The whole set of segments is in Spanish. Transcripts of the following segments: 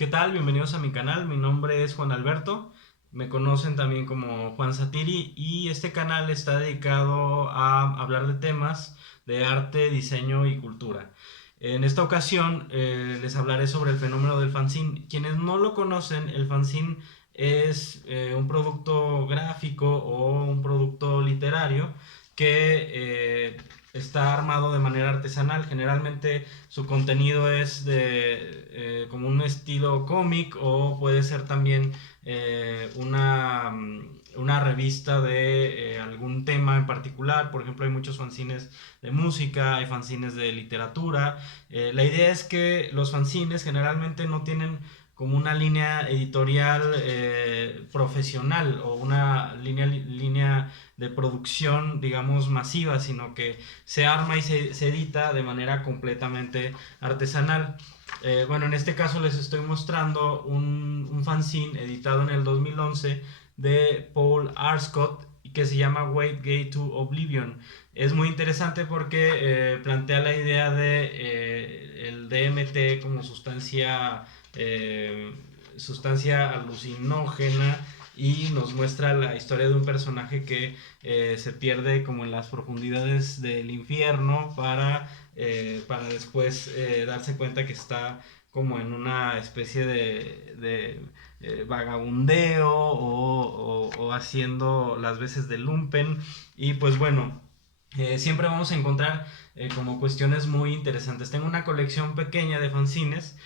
¿Qué tal? Bienvenidos a mi canal. Mi nombre es Juan Alberto. Me conocen también como Juan Satiri y este canal está dedicado a hablar de temas de arte, diseño y cultura. En esta ocasión les hablaré sobre el fenómeno del fanzine. Quienes no lo conocen, el fanzine es un producto gráfico o un producto literario que está armado de manera artesanal. Generalmente su contenido es de como un estilo cómic o puede ser también una revista de algún tema en particular. Por ejemplo, hay muchos fanzines de música, hay fanzines de literatura. La idea es que los fanzines generalmente no tienen como una línea editorial profesional o una línea de producción, digamos, masiva, sino que se arma y se edita de manera completamente artesanal. Bueno, en este caso les estoy mostrando un fanzine editado en el 2011 de Paul Arscott que se llama White Gate to Oblivion. Es muy interesante porque plantea la idea de el DMT como sustancia alucinógena y nos muestra la historia de un personaje que se pierde como en las profundidades del infierno para después darse cuenta que está como en una especie de vagabundeo o haciendo las veces de lumpen. Y pues bueno, siempre vamos a encontrar como cuestiones muy interesantes. Tengo una colección pequeña de fanzines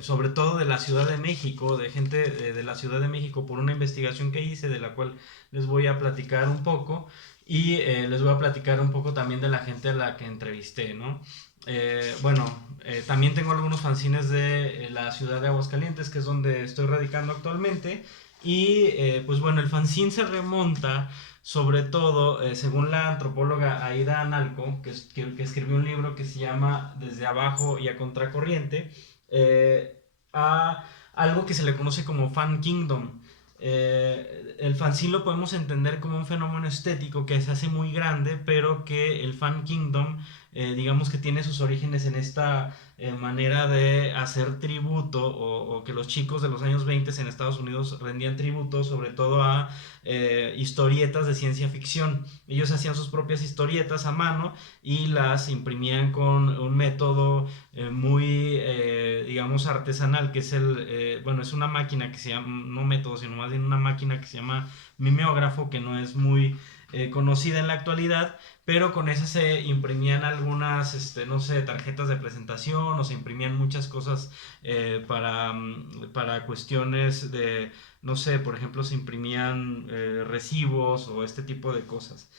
sobre todo de la Ciudad de México, de gente de la Ciudad de México por una investigación que hice de la cual les voy a platicar un poco y les voy a platicar un poco también de la gente a la que entrevisté, ¿no? Bueno, también tengo algunos fanzines de la ciudad de Aguascalientes, que es donde estoy radicando actualmente. Y pues bueno, el fanzine se remonta sobre todo, según la antropóloga Aida Analco, que escribió un libro que se llama Desde abajo y a contracorriente, a algo que se le conoce como fan kingdom. El fanzine lo podemos entender como un fenómeno estético que se hace muy grande, pero que el fan kingdom, digamos que tiene sus orígenes en esta manera de hacer tributo o que los chicos de los años 20 en Estados Unidos rendían tributo sobre todo a historietas de ciencia ficción. Ellos hacían sus propias historietas a mano y las imprimían con un método muy, digamos, artesanal, que es bueno, es una máquina que se llama, no método, sino más bien una máquina que se llama mimeógrafo, que no es muy conocida en la actualidad, pero con esa se imprimían algunas, no sé, tarjetas de presentación o se imprimían muchas cosas para cuestiones de, no sé, por ejemplo, se imprimían recibos o este tipo de cosas.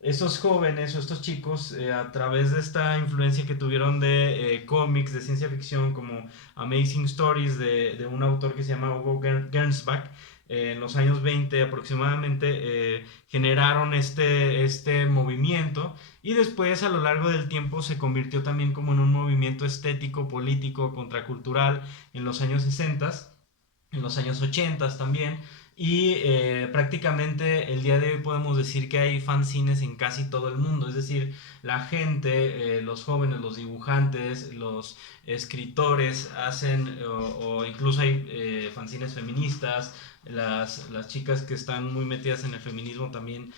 Estos jóvenes o estos chicos, a través de esta influencia que tuvieron de cómics de ciencia ficción como Amazing Stories de un autor que se llama Hugo Gernsback, en los años 20 aproximadamente, generaron este movimiento y después a lo largo del tiempo se convirtió también como en un movimiento estético, político, contracultural en los años 60, en los años 80 también. Y prácticamente el día de hoy podemos decir que hay fanzines en casi todo el mundo. Es decir, la gente, los jóvenes, los dibujantes, los escritores hacen, o incluso hay fanzines feministas. Las chicas que están muy metidas en el feminismo también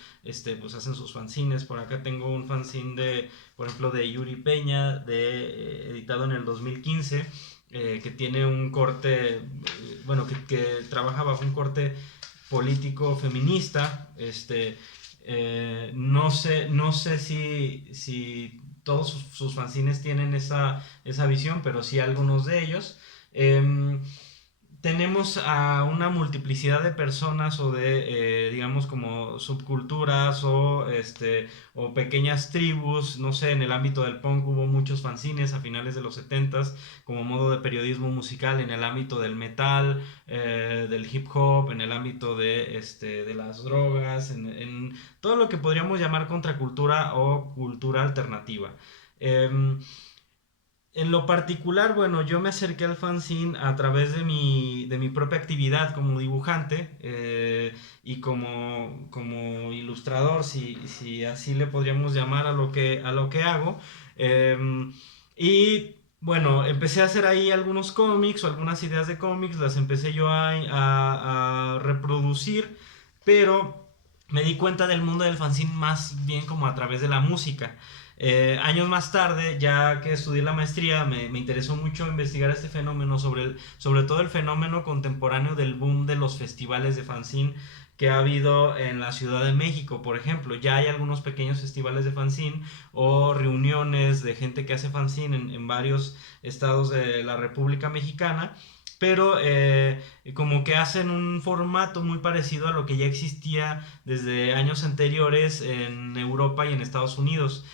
pues hacen sus fanzines. Por acá tengo un fanzine por ejemplo, de Yuri Peña, editado en el 2015, que tiene un corte, bueno, que trabaja bajo un corte político feminista. No sé si todos sus fanzines tienen esa visión, pero sí algunos de ellos. Tenemos a una multiplicidad de personas o de, digamos, como subculturas o pequeñas tribus. No sé, en el ámbito del punk hubo muchos fanzines a finales de los 70 como modo de periodismo musical. En el ámbito del metal, del hip hop, en el ámbito de las drogas, en todo lo que podríamos llamar contracultura o cultura alternativa. En lo particular, bueno, yo me acerqué al fanzine a través de mi propia actividad como dibujante, y como ilustrador, si así le podríamos llamar a lo que hago. Y Bueno, empecé a hacer ahí algunos cómics o algunas ideas de cómics, las empecé yo a reproducir, pero me di cuenta del mundo del fanzine más bien como a través de la música. Años más tarde, ya que estudié la maestría, me interesó mucho investigar este fenómeno, sobre todo el fenómeno contemporáneo del boom de los festivales de fanzine que ha habido en la Ciudad de México, por ejemplo. Ya hay algunos pequeños festivales de fanzine o reuniones de gente que hace fanzine en varios estados de la República Mexicana, pero como que hacen un formato muy parecido a lo que ya existía desde años anteriores en Europa y en Estados Unidos.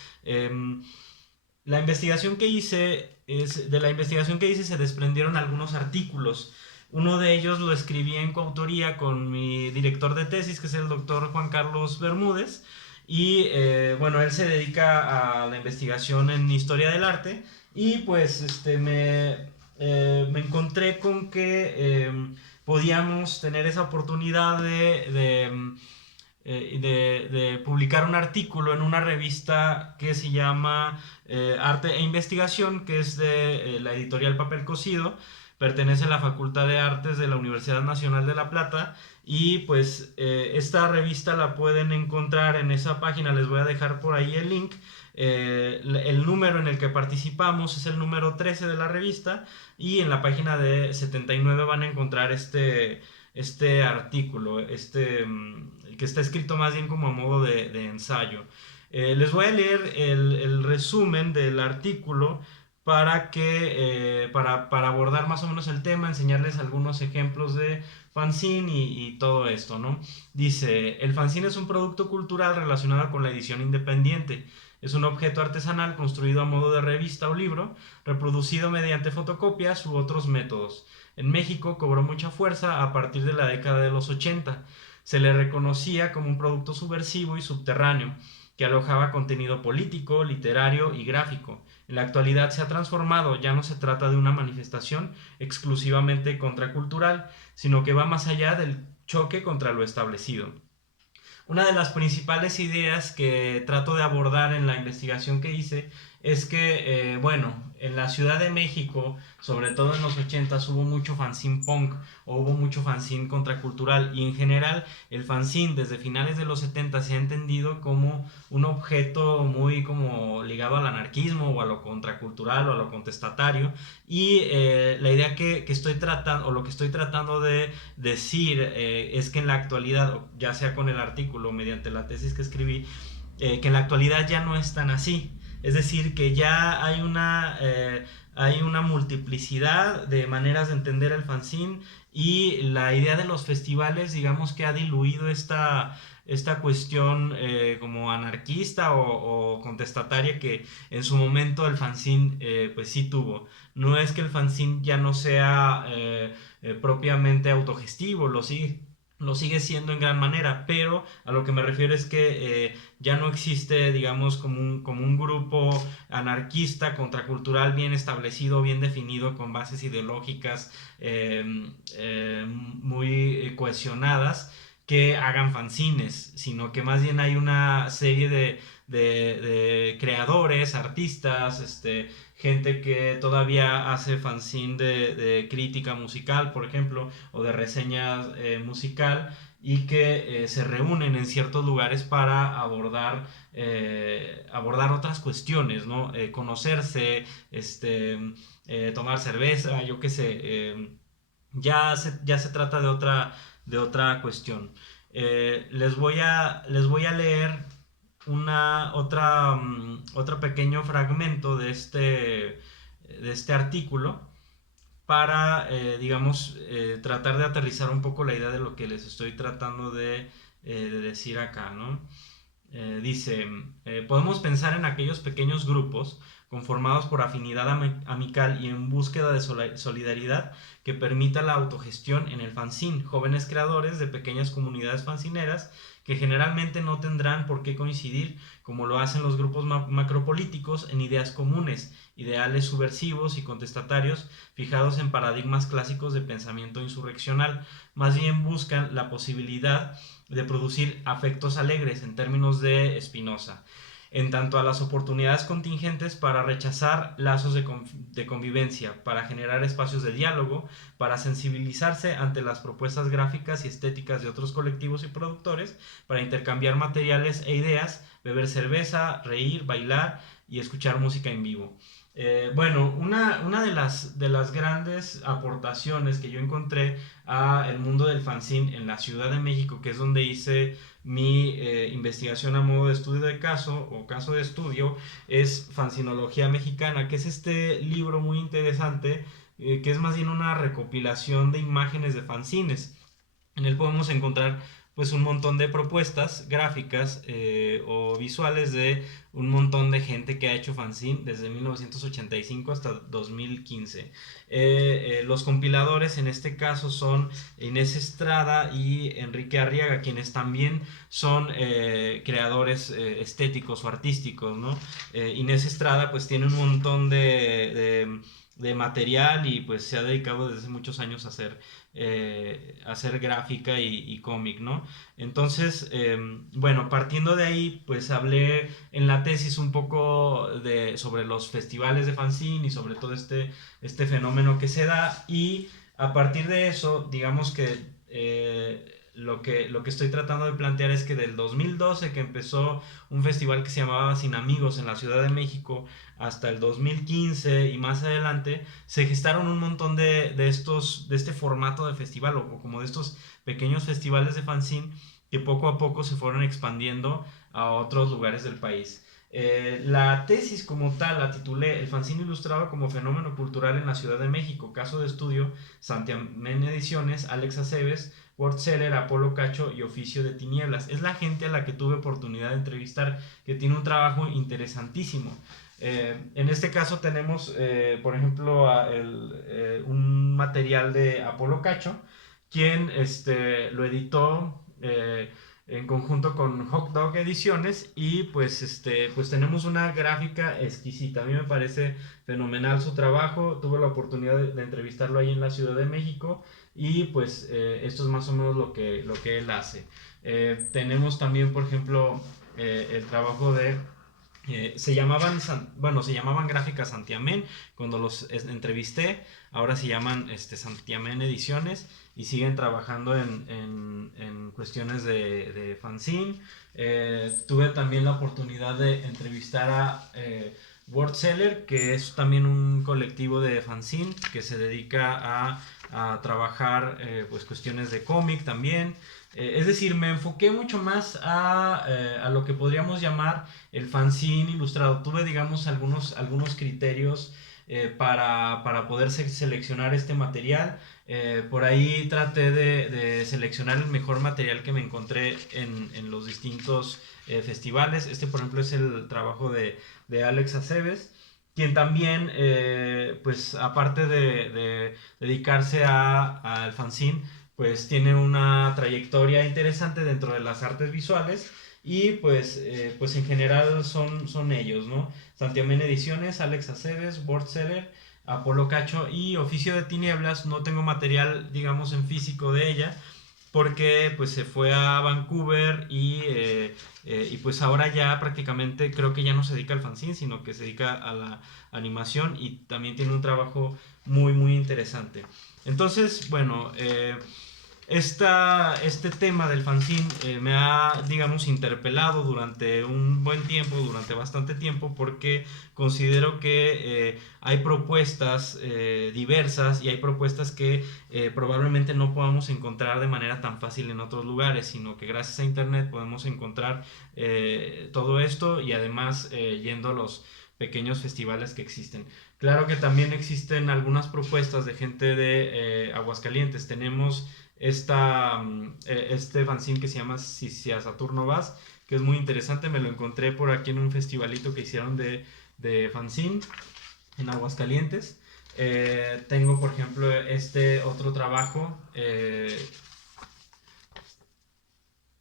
La investigación que hice, de la investigación que hice se desprendieron algunos artículos. Uno de ellos lo escribí en coautoría con mi director de tesis, que es el doctor Juan Carlos Bermúdez. Y bueno, él se dedica a la investigación en historia del arte. Y pues me encontré con que podíamos tener esa oportunidad de publicar un artículo en una revista que se llama Arte e Investigación, que es de la editorial Papel Cocido, pertenece a la Facultad de Artes de la Universidad Nacional de La Plata. Y pues esta revista la pueden encontrar en esa página, les voy a dejar por ahí el link. El número en el que participamos es el número 13 de la revista, y en la página de 79 van a encontrar este artículo, que está escrito más bien como a modo de ensayo. Les voy a leer el resumen del artículo para abordar más o menos el tema, enseñarles algunos ejemplos de fanzine y todo esto, ¿no? Dice, el fanzine es un producto cultural relacionado con la edición independiente. Es un objeto artesanal construido a modo de revista o libro, reproducido mediante fotocopias u otros métodos. En México cobró mucha fuerza a partir de la década de los 80. Se le reconocía como un producto subversivo y subterráneo, que alojaba contenido político, literario y gráfico. En la actualidad se ha transformado, ya no se trata de una manifestación exclusivamente contracultural, sino que va más allá del choque contra lo establecido. Una de las principales ideas que trato de abordar en la investigación que hice es que, bueno, en la Ciudad de México, sobre todo en los 80s, hubo mucho fanzine punk o hubo mucho fanzine contracultural, y en general el fanzine desde finales de los 70 se ha entendido como un objeto muy como ligado al anarquismo o a lo contracultural o a lo contestatario. Y la idea que estoy tratando, o lo que estoy tratando de decir, es que en la actualidad, ya sea con el artículo o mediante la tesis que escribí, que en la actualidad ya no es tan así. Es decir, que ya hay una multiplicidad de maneras de entender el fanzine, y la idea de los festivales, digamos que ha diluido esta cuestión como anarquista o contestataria que en su momento el fanzine pues sí tuvo. No es que el fanzine ya no sea propiamente autogestivo, lo sigue siendo en gran manera, pero a lo que me refiero es que ya no existe, digamos, como un grupo anarquista, contracultural bien establecido, bien definido, con bases ideológicas muy cohesionadas, que hagan fanzines, sino que más bien hay una serie de creadores, artistas, gente que todavía hace fanzine de crítica musical, por ejemplo, o de reseña musical, y que se reúnen en ciertos lugares para abordar otras cuestiones, ¿no? Conocerse, tomar cerveza, yo qué sé, ya se trata de otra cuestión. Les voy a leer otro pequeño fragmento de este artículo para, digamos, tratar de aterrizar un poco la idea de lo que les estoy tratando de decir acá, ¿no? Dice, podemos pensar en aquellos pequeños grupos conformados por afinidad amical y en búsqueda de solidaridad que permita la autogestión en el fanzine, jóvenes creadores de pequeñas comunidades fanzineras que generalmente no tendrán por qué coincidir, como lo hacen los grupos macropolíticos, en ideas comunes, ideales subversivos y contestatarios fijados en paradigmas clásicos de pensamiento insurreccional. Más bien buscan la posibilidad de producir afectos alegres, en términos de Spinoza. en tanto a las oportunidades contingentes para rechazar lazos de convivencia, para generar espacios de diálogo, para sensibilizarse ante las propuestas gráficas y estéticas de otros colectivos y productores, para intercambiar materiales e ideas, beber cerveza, reír, bailar y escuchar música en vivo. Bueno, una de las grandes aportaciones que yo encontré a el mundo del fanzine en la Ciudad de México, que es donde hice mi investigación a modo de estudio de caso o caso de estudio, es Fanzinología Mexicana, que es este libro muy interesante, que es más bien una recopilación de imágenes de fanzines. En él podemos encontrar pues un montón de propuestas gráficas o visuales de un montón de gente que ha hecho fanzine desde 1985 hasta 2015. Los compiladores en este caso son Inés Estrada y Enrique Arriaga, quienes también son creadores estéticos o artísticos, ¿no? Inés Estrada pues tiene un montón de material y pues se ha dedicado desde hace muchos años a hacer gráfica y cómic, ¿no? Entonces, bueno, partiendo de ahí, pues hablé en la tesis un poco sobre los festivales de fanzine y sobre todo este fenómeno que se da, y a partir de eso, digamos que lo que estoy tratando de plantear es que del 2012, que empezó un festival que se llamaba Sin Amigos en la Ciudad de México, hasta el 2015 y más adelante, se gestaron un montón de este formato de festival o como de estos pequeños festivales de fanzine que poco a poco se fueron expandiendo a otros lugares del país. La tesis como tal la titulé El fanzine ilustrado como fenómeno cultural en la Ciudad de México, caso de estudio, Santiamén Ediciones, Alex Aceves, Wortseller, Apolo Cacho y Oficio de Tinieblas. Es la gente a la que tuve oportunidad de entrevistar, que tiene un trabajo interesantísimo. En este caso tenemos, por ejemplo, un material de Apolo Cacho, quien lo editó en conjunto con Hot Dog Ediciones, y pues tenemos una gráfica exquisita. A mí me parece fenomenal su trabajo. Tuve la oportunidad de entrevistarlo ahí en la Ciudad de México, y pues esto es más o menos lo que él hace. Tenemos también, por ejemplo, el trabajo de se llamaban Gráficas Santiamén cuando los entrevisté. Ahora se llaman Santiamén Ediciones y siguen trabajando en cuestiones de fanzine. Tuve también la oportunidad de entrevistar a Wortseller, que es también un colectivo de fanzine que se dedica a trabajar pues cuestiones de cómic también. Es decir, me enfoqué mucho más a lo que podríamos llamar el fanzine ilustrado. Tuve, digamos, algunos criterios para poder seleccionar este material. Por ahí traté de seleccionar el mejor material que me encontré en los distintos festivales. Por ejemplo, es el trabajo de Alex Aceves, quien también, pues aparte de dedicarse al fanzine, pues tiene una trayectoria interesante dentro de las artes visuales, y pues en general son ellos, ¿no? Santiamén Ediciones, Alex Aceves, Wortseller, Apolo Cacho y Oficio de Tinieblas. No tengo material, digamos, en físico de ella, porque pues se fue a Vancouver y pues ahora ya prácticamente creo que ya no se dedica al fanzine, sino que se dedica a la animación, y también tiene un trabajo muy interesante. Entonces, bueno, este tema del fanzine me ha, digamos, interpelado durante un buen tiempo, durante bastante tiempo, porque considero que hay propuestas diversas, y hay propuestas que probablemente no podamos encontrar de manera tan fácil en otros lugares, sino que gracias a internet podemos encontrar todo esto, y además yendo a los pequeños festivales que existen. Claro que también existen algunas propuestas de gente de Aguascalientes. Tenemos este fanzine que se llama Si a Saturno Vas, que es muy interesante. Me lo encontré por aquí en un festivalito que hicieron de fanzine en Aguascalientes. Tengo, por ejemplo, este otro trabajo,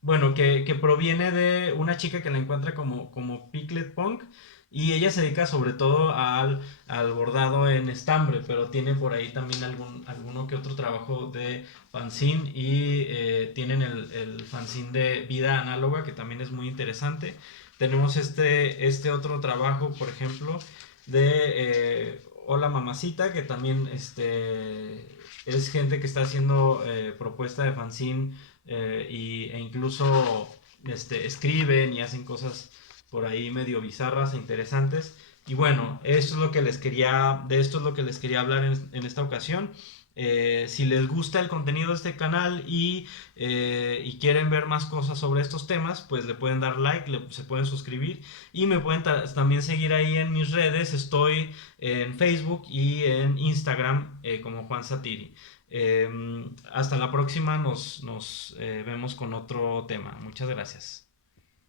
bueno, que proviene de una chica que la encuentra como Piglet Punk, y ella se dedica sobre todo al bordado en estambre, pero tiene por ahí también alguno que otro trabajo de fanzine, y tienen el fanzine de Vida Análoga, que también es muy interesante. Tenemos este otro trabajo, por ejemplo, de Hola Mamacita, que también es gente que está haciendo propuesta de fanzine e incluso escriben y hacen cosas por ahí medio bizarras e interesantes. Y bueno, esto es lo que de esto es lo que les quería hablar en esta ocasión. Si les gusta el contenido de este canal y quieren ver más cosas sobre estos temas, pues le pueden dar like, se pueden suscribir y me pueden también seguir ahí en mis redes. Estoy en Facebook y en Instagram como Juan Satiri. Hasta la próxima, nos vemos con otro tema. Muchas gracias.